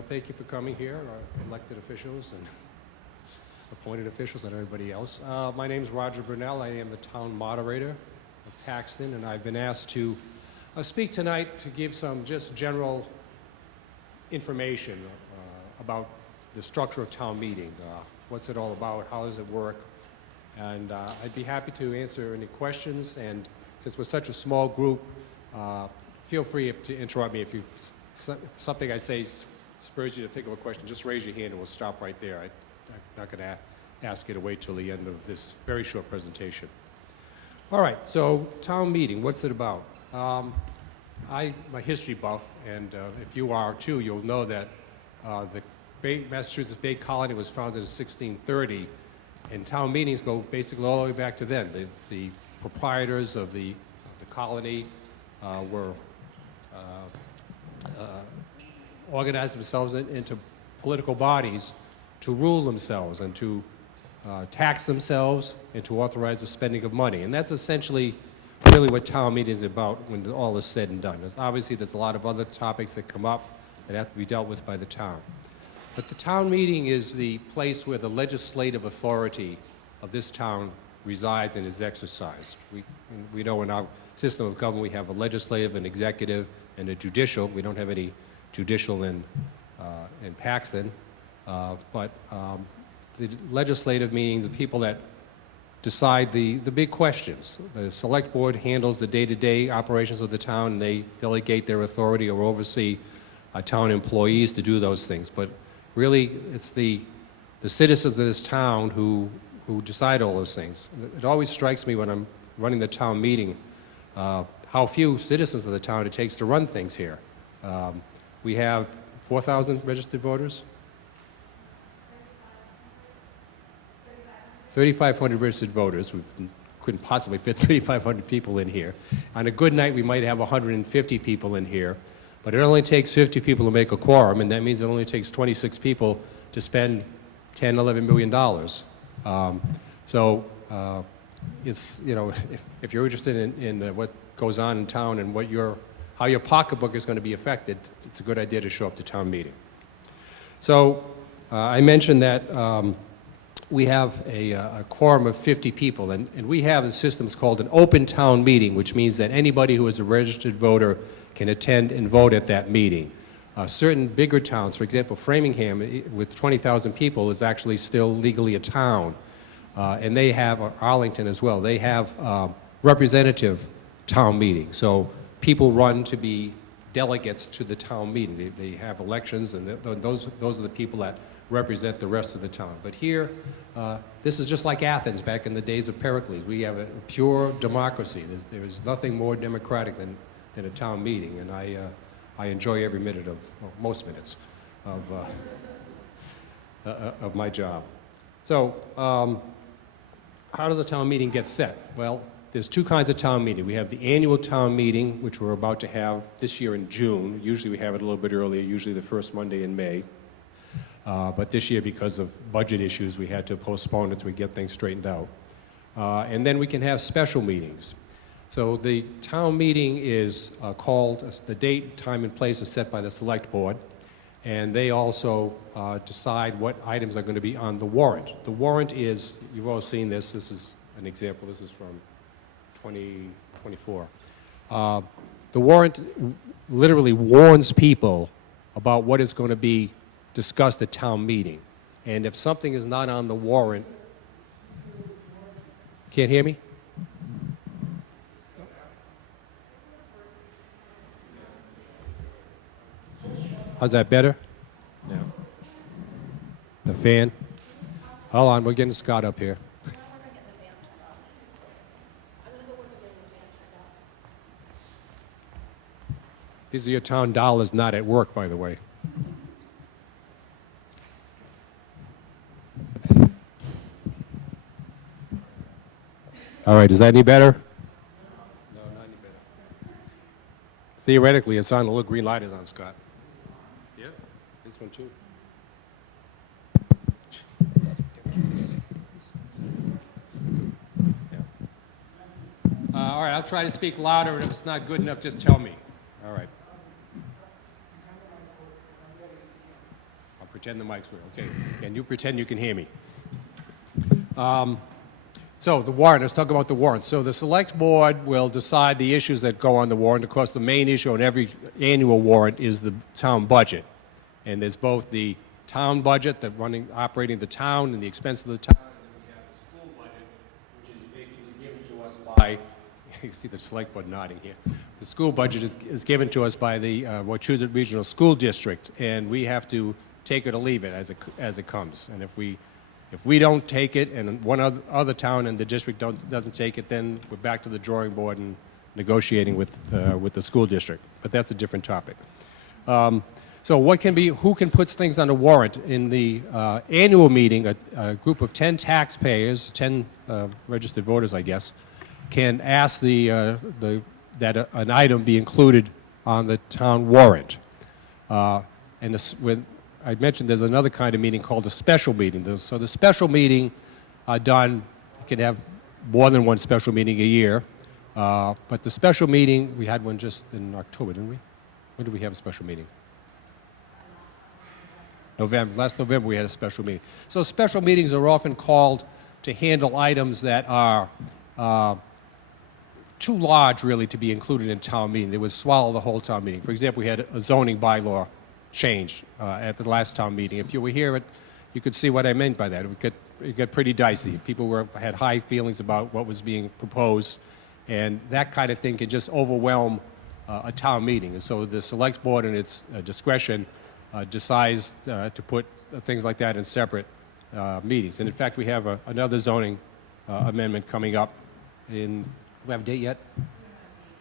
thank you for coming here, elected officials and appointed officials and everybody else. My name is Roger Brunel. I am the town moderator of Paxton, and I've been asked to speak tonight to give some just general information about the structure of town meeting. What's it all about? How does it work? And I'd be happy to answer any questions. And since we're such a small group, feel free to interrupt me if something I say spurs you to think of a question. Just raise your hand and we'll stop right there. I'm not going to ask you to wait till the end of this very short presentation. All right, so town meeting, what's it about? I'm a history buff, and if you are too, you'll know that the Massachusetts Bay Colony was founded in 1630, and town meetings go basically all the way back to then. The proprietors of the colony were organized themselves into political bodies to rule themselves and to tax themselves and to authorize the spending of money. And that's essentially really what town meeting is about when all is said and done. Obviously, there's a lot of other topics that come up that have to be dealt with by the town. But the town meeting is the place where the legislative authority of this town resides and is exercised. We know in our system of government we have a legislative, an executive, and a judicial. We don't have any judicial in Paxton, but the legislative, meaning the people that decide the big questions. The select board handles the day-to-day operations of the town, and they delegate their authority or oversee town employees to do those things. But really, it's the citizens of this town who decide all those things. It always strikes me when I'm running the town meeting how few citizens of the town it takes to run things here. We have 4,000 registered voters. 3,500 registered voters. We couldn't possibly fit 3,500 people in here. On a good night, we might have 150 people in here, but it only takes 50 people to make a quorum, and that means it only takes 26 people to spend $10, $11 million. It's, you know, if you're interested in what goes on in town and how your pocketbook is going to be affected, it's a good idea to show up to town meeting. So I mentioned that we have a quorum of 50 people, and we have a system called an open town meeting, which means that anybody who is a registered voter can attend and vote at that meeting. Certain bigger towns, for example, Framingham, with 20,000 people, is actually still legally a town. And they have, Arlington as well, they have representative town meetings. So people run to be delegates to the town meeting. They have elections, and those are the people that represent the rest of the town. But here, this is just like Athens back in the days of Pericles. We have a pure democracy. There's nothing more democratic than a town meeting, and I enjoy every minute of, well, most minutes of my job. So, how does a town meeting get set? Well, there's two kinds of town meeting. We have the annual town meeting, which we're about to have this year in June. Usually we have it a little bit earlier, usually the first Monday in May. But this year, because of budget issues, we had to postpone it until we get things straightened out. And then we can have special meetings. So the town meeting is called, the date, time, and place is set by the select board. And they also decide what items are going to be on the warrant. The warrant is, you've all seen this. This is an example. This is from 2024. The warrant literally warns people about what is going to be discussed at town meeting. And if something is not on the warrant, can't hear me? How's that better? No. The fan? Hold on, we're getting Scott up here. These are your town dollars, not at work, by the way. All right, is that any better? No, not any better. Theoretically, it's on. The little green light is on, Scott. Yeah, this one too. All right, I'll try to speak louder, and if it's not good enough, just tell me. All right. Pretend the mic's real. Okay, and you pretend you can hear me. So the warrant, let's talk about the warrant. So the select board will decide the issues that go on the warrant. Of course, the main issue on every annual warrant is the town budget. And there's both the town budget, the operating the town and the expenses of the town, and then we have the school budget, which is basically given to us by, you see the select board nodding here. The school budget is given to us by the Wachusett Regional School District, and we have to take it or leave it as it comes. And if we don't take it, and one other town in the district doesn't take it, then we're back to the drawing board and negotiating with the school district. But that's a different topic. So who can put things on a warrant? In the annual meeting, a group of 10 taxpayers, 10 registered voters, I guess, can ask that an item be included on the town warrant. When I mentioned there's another kind of meeting called a special meeting. So the special meeting done, you can have more than one special meeting a year. But the special meeting, we had one just in October, didn't we? When did we have a special meeting? Last November we had a special meeting. So special meetings are often called to handle items that are too large really to be included in town meeting. They would swallow the whole town meeting. For example, we had a zoning bylaw change at the last town meeting. If you were here, you could see what I meant by that. It got pretty dicey. People had high feelings about what was being proposed, and that kind of thing could just overwhelm a town meeting. And so the select board, in its discretion, decides to put things like that in separate meetings. And in fact, we have another zoning amendment coming up in, do we have a date yet?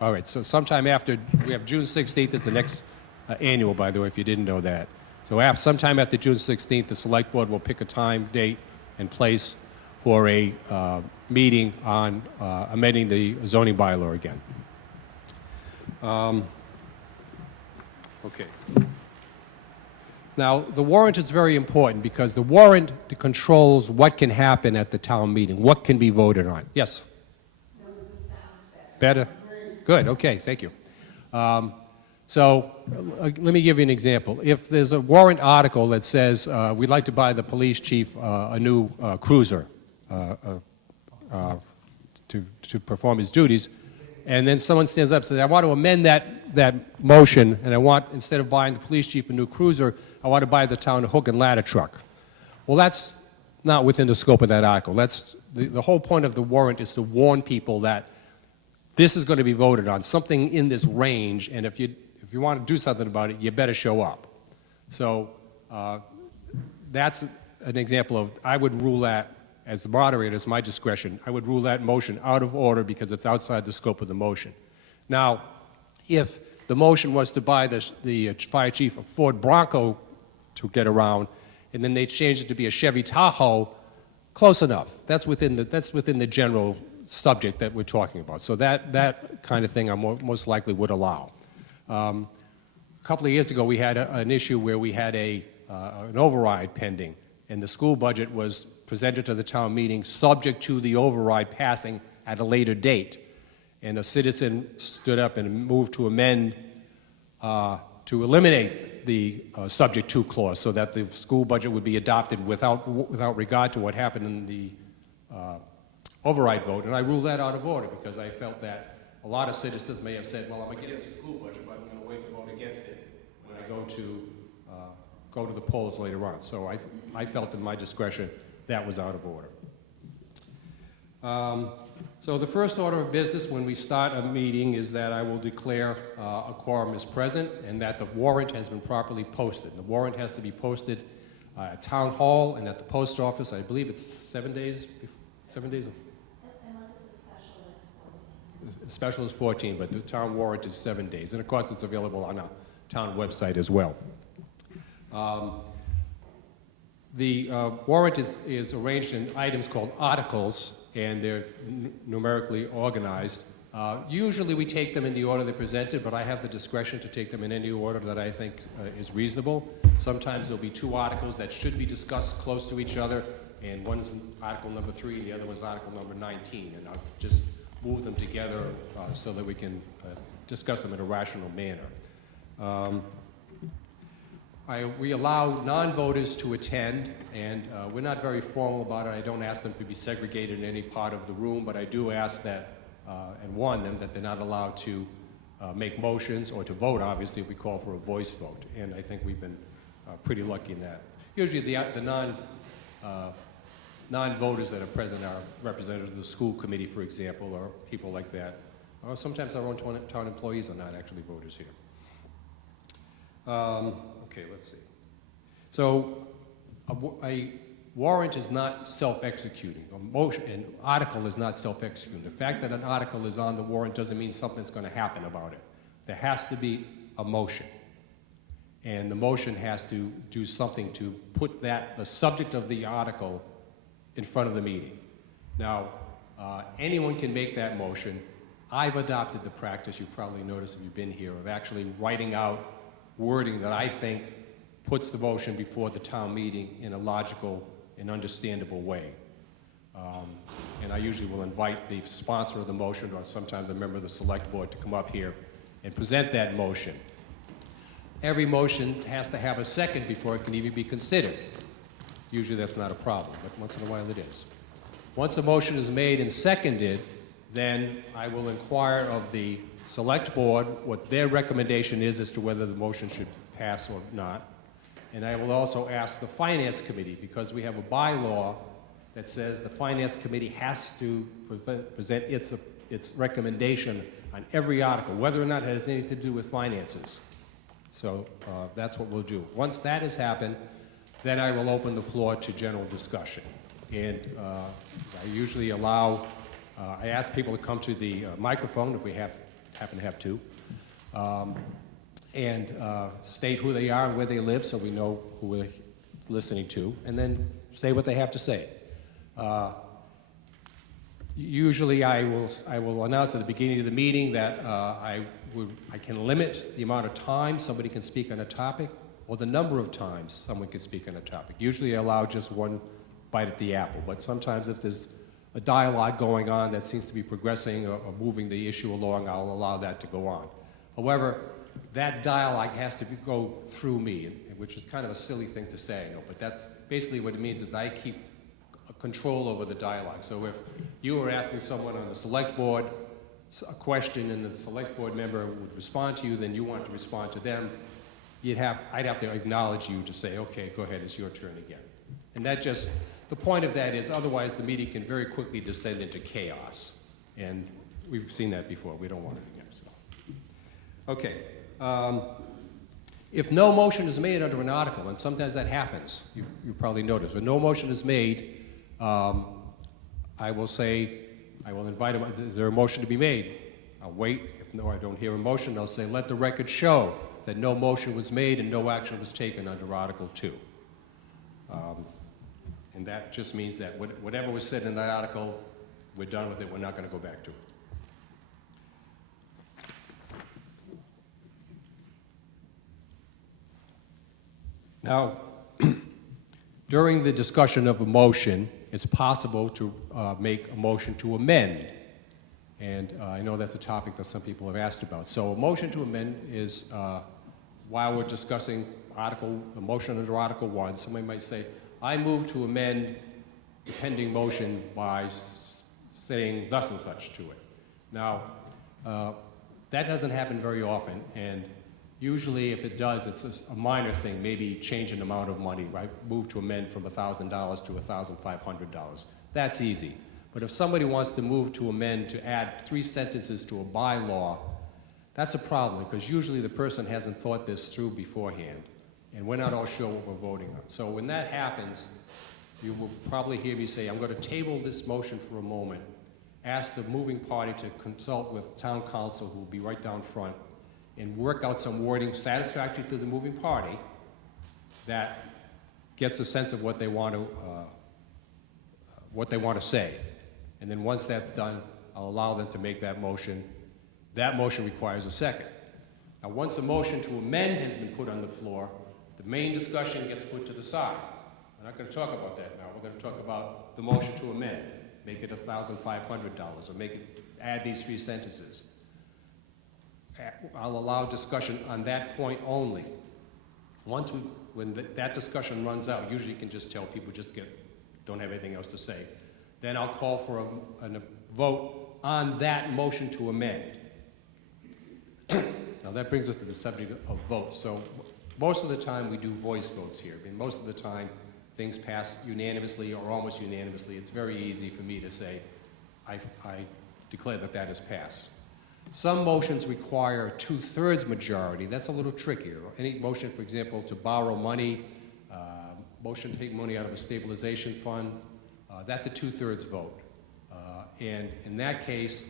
All right, so sometime after, we have June 16th is the next annual, by the way, if you didn't know that. So sometime after June 16th, the select board will pick a time, date, and place for a meeting on amending the zoning bylaw again. Okay. Now, the warrant is very important because the warrant controls what can happen at the town meeting, what can be voted on. Yes? Better? Good, okay, thank you. So let me give you an example. If there's a warrant article that says we'd like to buy the police chief a new cruiser to perform his duties, and then someone stands up and says, I want to amend that motion, and I want, instead of buying the police chief a new cruiser, I want to buy the town a hook and ladder truck. Well, that's not within the scope of that article. That's the whole point of the warrant is to warn people that this is going to be voted on, something in this range, and if you want to do something about it, you better show up. So that's an example of, I would rule that, as the moderator, it's my discretion, I would rule that motion out of order because it's outside the scope of the motion. Now, if the motion was to buy the fire chief a Ford Bronco to get around, and then they changed it to be a Chevy Tahoe, close enough. That's within the general subject that we're talking about. So that kind of thing I most likely would allow. A couple of years ago, we had an issue where we had an override pending, and the school budget was presented to the town meeting subject to the override passing at a later date. And a citizen stood up and moved to amend to eliminate the subject to clause so that the school budget would be adopted without regard to what happened in the override vote. And I ruled that out of order because I felt that a lot of citizens may have said, well, I'm against the school budget, but I'm going to wait to vote against it when I go to the polls later on. So I felt in my discretion that was out of order. So the first order of business when we start a meeting is that I will declare a quorum is present and that the warrant has been properly posted. The warrant has to be posted at Town Hall and at the post office. I believe it's 7 days. 7 days? Unless it's a special, it's 14. The special is 14, but the town warrant is 7 days. And of course, it's available on our town website as well. The warrant is arranged in items called articles, and they're numerically organized. Usually we take them in the order they're presented, but I have the discretion to take them in any order that I think is reasonable. Sometimes there'll be two articles that should be discussed close to each other, and one's article number 3 and the other one's article number 19, and I'll just move them together so that we can discuss them in a rational manner. we allow non-voters to attend, and we're not very formal about it. I don't ask them to be segregated in any part of the room, but I do ask that, and warn them that they're not allowed to make motions or to vote, obviously, if we call for a voice vote. And I think we've been pretty lucky in that. Usually the non-voters that are present are representatives of the school committee, for example, or people like that. Or sometimes our own town employees are not actually voters here. Okay, let's see. So a warrant is not self-executing. An article is not self-executing. The fact that an article is on the warrant doesn't mean something's going to happen about it. There has to be a motion. And the motion has to do something to put the subject of the article in front of the meeting. Now, anyone can make that motion. I've adopted the practice, you probably noticed if you've been here, of actually writing out wording that I think puts the motion before the town meeting in a logical and understandable way. And I usually will invite the sponsor of the motion, or sometimes a member of the select board, to come up here and present that motion. Every motion has to have a second before it can even be considered. Usually that's not a problem, but once in a while it is. Once a motion is made and seconded, then I will inquire of the select board what their recommendation is as to whether the motion should pass or not. And I will also ask the finance committee, because we have a bylaw that says the finance committee has to present its recommendation on every article, whether or not it has anything to do with finances. So that's what we'll do. Once that has happened, then I will open the floor to general discussion. And I usually allow, I ask people to come to the microphone if we happen to have two, and state who they are and where they live so we know who we're listening to, and then say what they have to say. Usually I will announce at the beginning of the meeting that I can limit the amount of time somebody can speak on a topic, or the number of times someone can speak on a topic. Usually I allow just one bite at the apple, but sometimes if there's a dialogue going on that seems to be progressing or moving the issue along, I'll allow that to go on. However, that dialogue has to go through me, which is kind of a silly thing to say, but that's basically what it means, is that I keep control over the dialogue. So if you were asking someone on the select board a question and the select board member would respond to you, then you want to respond to them, I'd have to acknowledge you to say, okay, go ahead, it's your turn again. And that just, the point of that is otherwise the meeting can very quickly descend into chaos. And we've seen that before. We don't want it again. So. Okay. If no motion is made under an article, and sometimes that happens, you probably noticed, when no motion is made, I will invite them, is there a motion to be made? I'll wait. If no, I don't hear a motion, I'll say, let the record show that no motion was made and no action was taken under Article 2. And that just means that whatever was said in that article, we're done with it. We're not going to go back to it. Now, during the discussion of a motion, it's possible to make a motion to amend. And I know that's a topic that some people have asked about. So a motion to amend is, while we're discussing a motion under Article 1, somebody might say, I move to amend the pending motion by saying thus and such to it. Now, that doesn't happen very often, and usually if it does, it's a minor thing, maybe change an amount of money, right? Move to amend from $1,000 to $1,500. That's easy. But if somebody wants to move to amend to add 3 sentences to a bylaw, that's a problem, because usually the person hasn't thought this through beforehand, and we're not all sure what we're voting on. So when that happens, you will probably hear me say, I'm going to table this motion for a moment, ask the moving party to consult with town council, who will be right down front, and work out some wording satisfactory to the moving party that gets a sense of what they want to say. And then once that's done, I'll allow them to make that motion. That motion requires a second. Now, once a motion to amend has been put on the floor, the main discussion gets put to the side. We're not going to talk about that now. We're going to talk about the motion to amend. Make it $1,500, or add these 3 sentences. I'll allow discussion on that point only. Once we when that discussion runs out, usually you can just tell people don't have anything else to say. Then I'll call for a vote on that motion to amend. Now that brings us to the subject of votes. So most of the time we do voice votes here. I mean, most of the time things pass unanimously or almost unanimously. It's very easy for me to say, I declare that is passed. Some motions require a 2/3 majority. That's a little trickier. Any motion, for example, to borrow money, motion to take money out of a stabilization fund, that's a 2/3 vote. And in that case,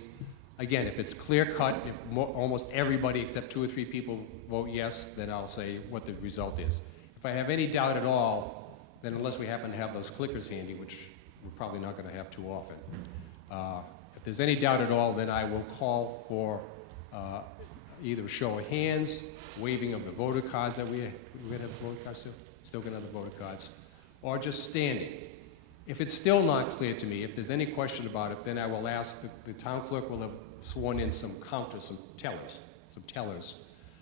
again, if it's clear cut, if almost everybody except 2 or 3 people vote yes, then I'll say what the result is. If I have any doubt at all, then unless we happen to have those clickers handy, which we're probably not going to have too often, if there's any doubt at all, then I will call for either a show of hands, waving of the voter cards that we're going to have the voter cards still? Still going to have the voter cards, or just standing. If it's still not clear to me, if there's any question about it, then I will ask, the town clerk will have sworn in some counters, some tellers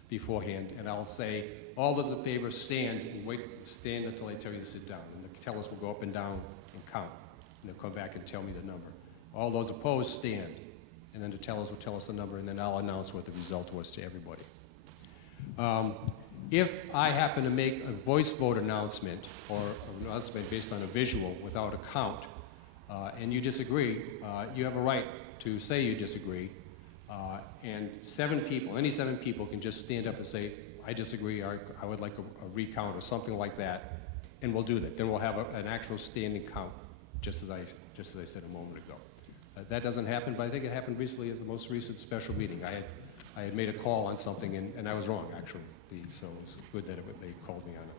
beforehand, and I'll say, all those in favor stand and stand until I tell you to sit down. And the tellers will go up and down and count, and they'll come back and tell me the number. All those opposed stand, and then the tellers will tell us the number, and then I'll announce what the result was to everybody. If I happen to make a voice vote announcement or an announcement based on a visual without a count, and you disagree, you have a right to say you disagree, and any 7 people can just stand up and say, I disagree, or I would like a recount or something like that, and we'll do that. Then we'll have an actual standing count, just as I said a moment ago. That doesn't happen, but I think it happened recently at the most recent special meeting. I had made a call on something, and I was wrong, actually, so it's good that they called me on it.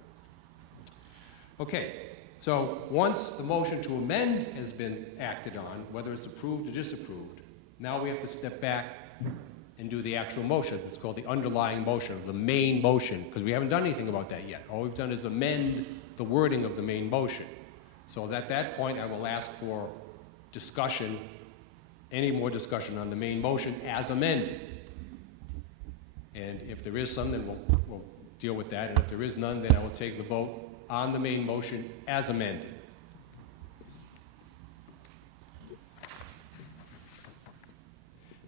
Okay, so once the motion to amend has been acted on, whether it's approved or disapproved, now we have to step back and do the actual motion. It's called the underlying motion, or the main motion, because we haven't done anything about that yet. All we've done is amend the wording of the main motion. So at that point, I will ask for discussion, any more discussion on the main motion as amended. And if there is some, then we'll deal with that. And if there is none, then I will take the vote on the main motion as amended.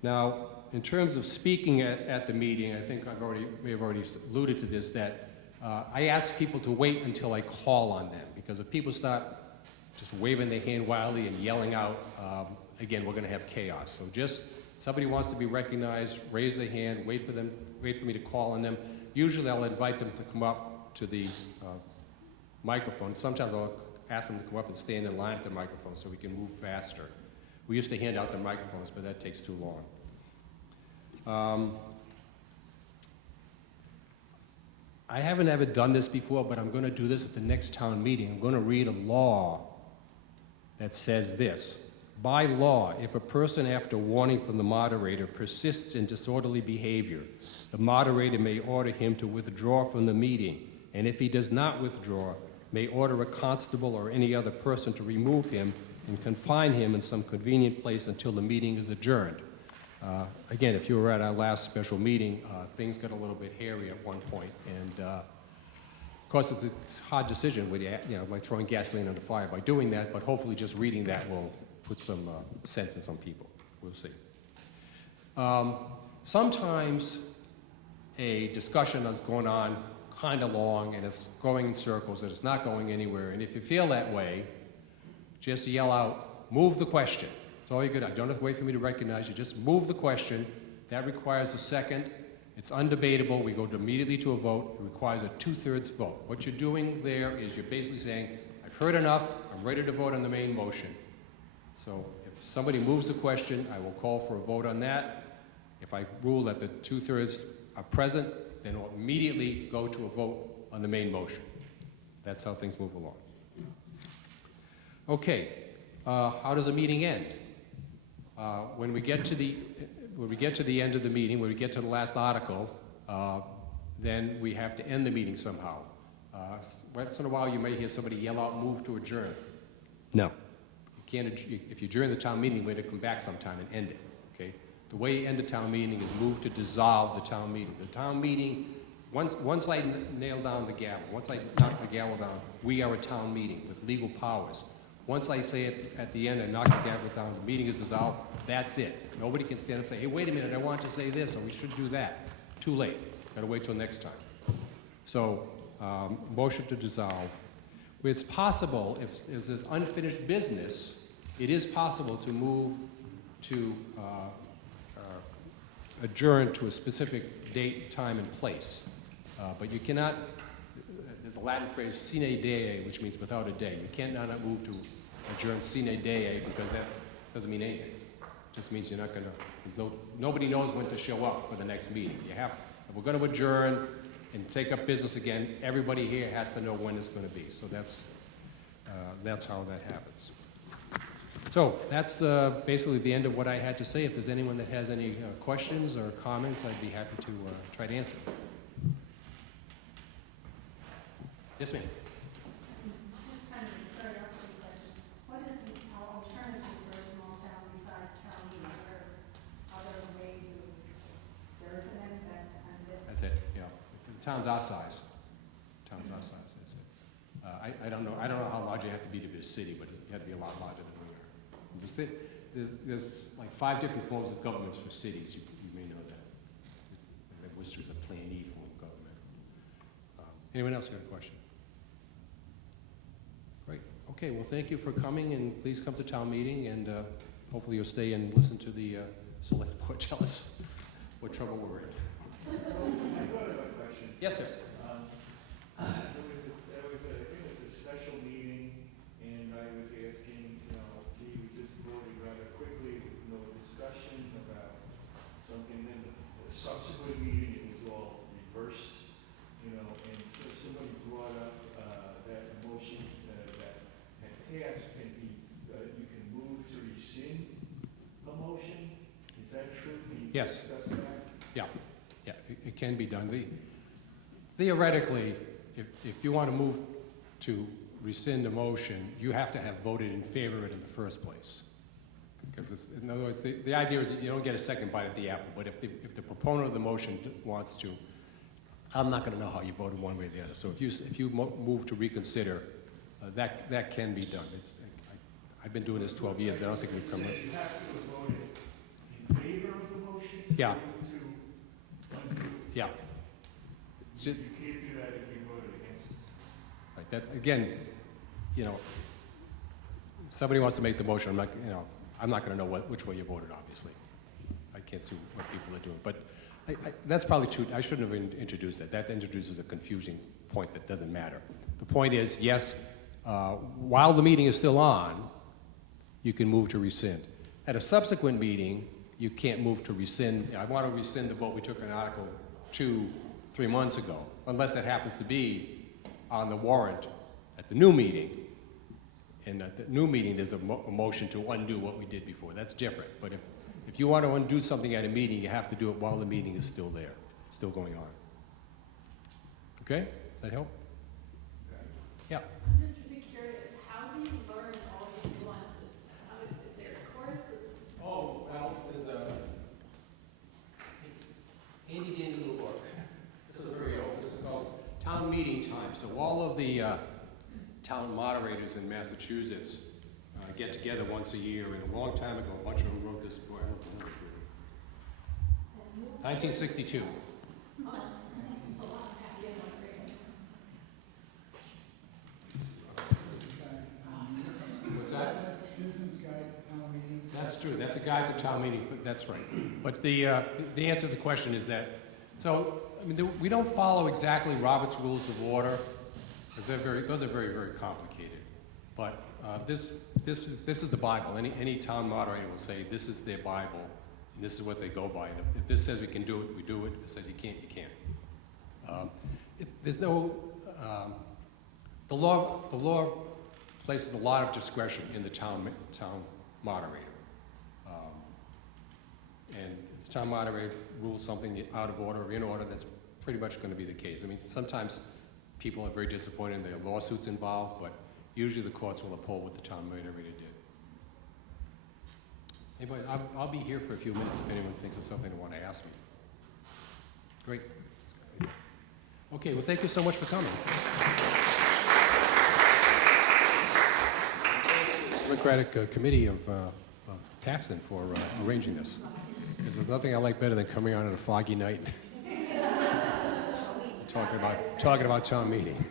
Now, in terms of speaking at the meeting, I think may have already alluded to this, that I ask people to wait until I call on them, because if people start just waving their hand wildly and yelling out, again, we're going to have chaos. So just somebody wants to be recognized, raise their hand, wait for me to call on them. Usually I'll invite them to come up to the microphone. Sometimes I'll ask them to come up and stand in line at the microphone so we can move faster. We used to hand out the microphones, but that takes too long. I haven't ever done this before, but I'm going to do this at the next town meeting. I'm going to read a law that says this. By law, if a person, after warning from the moderator, persists in disorderly behavior, the moderator may order him to withdraw from the meeting, and if he does not withdraw, may order a constable or any other person to remove him and confine him in some convenient place until the meeting is adjourned. Again, if you were at our last special meeting, things got a little bit hairy at one point, and of course it's a hard decision with like throwing gasoline on the fire by doing that, but hopefully just reading that will put some sense in some people. We'll see. Sometimes a discussion is going on kind of long and it's going in circles and it's not going anywhere, and if you feel that way, just yell out, move the question. That's all you could do. You don't have to wait for me to recognize you. Just move the question. That requires a second. It's undebatable. We go immediately to a vote. It requires a 2/3 vote. What you're doing there is you're basically saying, I've heard enough. I'm ready to vote on the main motion. So if somebody moves the question, I will call for a vote on that. If I rule that the 2/3 are present, then we'll immediately go to a vote on the main motion. That's how things move along. Okay, how does a meeting end? When we get to the end of the meeting, when we get to the last article, then we have to end the meeting somehow. Once in a while, you may hear somebody yell out, "Move to adjourn." No, you can't. If you adjourn the town meeting, we have to come back sometime and end it. Okay. The way you end a town meeting is move to dissolve the town meeting. The town meeting once I nail down the gavel, once I knock the gavel down, we are a town meeting with legal powers. Once I say it at the end and knock the gavel down, the meeting is dissolved, that's it. Nobody can stand up and say, hey, wait a minute, I want to say this, or we should do that. Too late. Gotta wait till next time. So, motion to dissolve. It's possible, if there's unfinished business, it is possible to move to adjourn to a specific date, time, and place. But you cannot, there's a Latin phrase, sine die, which means without a day. You cannot move to adjourn sine die because that doesn't mean anything. It just means you're not gonna, nobody knows when to show up for the next meeting. You have, if we're gonna adjourn and take up business again, everybody here has to know when it's gonna be. So that's how that happens. So that's basically the end of what I had to say. If there's anyone that has any questions or comments, I'd be happy to try to answer. Yes, ma'am. Just kind of a curiosity question. What is the alternative for a small town besides town meeting? Are there other ways of, there is an end That's it, yeah. The town's our size. Town's our size, that's it. I don't know how large you have to be a city, but you have to be a lot larger than we are. There's like 5 different forms of governments for cities. You may know that. Worcester's a Plan E form of government. Anyone else got a question? Great. Okay, well, thank you for coming, and please come to town meeting, and hopefully you'll stay and listen to the select board tell us what trouble we're in. I got a question. Yes, sir. I think it was a special meeting, and I was asking, we just voted rather quickly with no discussion about something. Then the subsequent meeting, it was all reversed, and so somebody brought up that motion that had passed can be, you can move to rescind a motion. Is that true? Can you Yes. discuss that? Yeah, it can be done. Theoretically, if you want to move to rescind a motion, you have to have voted in favor of it in the first place. Because in other words, the idea is that you don't get a second bite at the apple, but if the proponent of the motion wants to, I'm not going to know how you voted one way or the other. So if you move to reconsider, that can be done. I've been doing this 12 years. I don't think we've come. You have to have voted in favor of the motion. Yeah. To undo. Yeah. You can't do that if you voted against it. Right. That again, somebody wants to make the motion. I'm not going to know which way you voted. Obviously, I can't see what people are doing. But that's probably true. I shouldn't have introduced that. That introduces a confusing point that doesn't matter. The point is, yes, while the meeting is still on, you can move to rescind. At a subsequent meeting, you can't move to rescind. I want to rescind the vote we took on Article 2 3 months ago, unless that happens to be on the warrant at the new meeting. And at the new meeting, there's a motion to undo what we did before. That's different. But if you want to undo something at a meeting, you have to do it while the meeting is still there, still going on. Okay? Does that help? Yeah. I'm just really curious, how do you learn all these nuances? Is there courses? Oh, well, there's a handy-dandy little book. This is very old. This is called Town Meeting Time. So all of the town moderators in Massachusetts get together once a year. And a long time ago, a bunch of them wrote this book. I don't know if it's written. 1962. What's that? That's true. That's a guide to town meeting. That's right. But the answer to the question is that, we don't follow exactly Robert's Rules of Order, because those are very, very complicated. But this is the Bible. Any town moderator will say this is their Bible, and this is what they go by. And if this says we can do it, we do it. If it says you can't, you can't. There's no the law places a lot of discretion in the town moderator. And if the town moderator rules something out of order or in order, that's pretty much going to be the case. Sometimes people are very disappointed and there are lawsuits involved, but usually the courts will uphold what the town moderator did. Anybody, I'll be here for a few minutes if anyone thinks of something they want to ask me. Great. Okay, well, thank you so much for coming. Democratic Committee of Paxton for arranging this. Because there's nothing I like better than coming on a foggy night and talking about town meeting.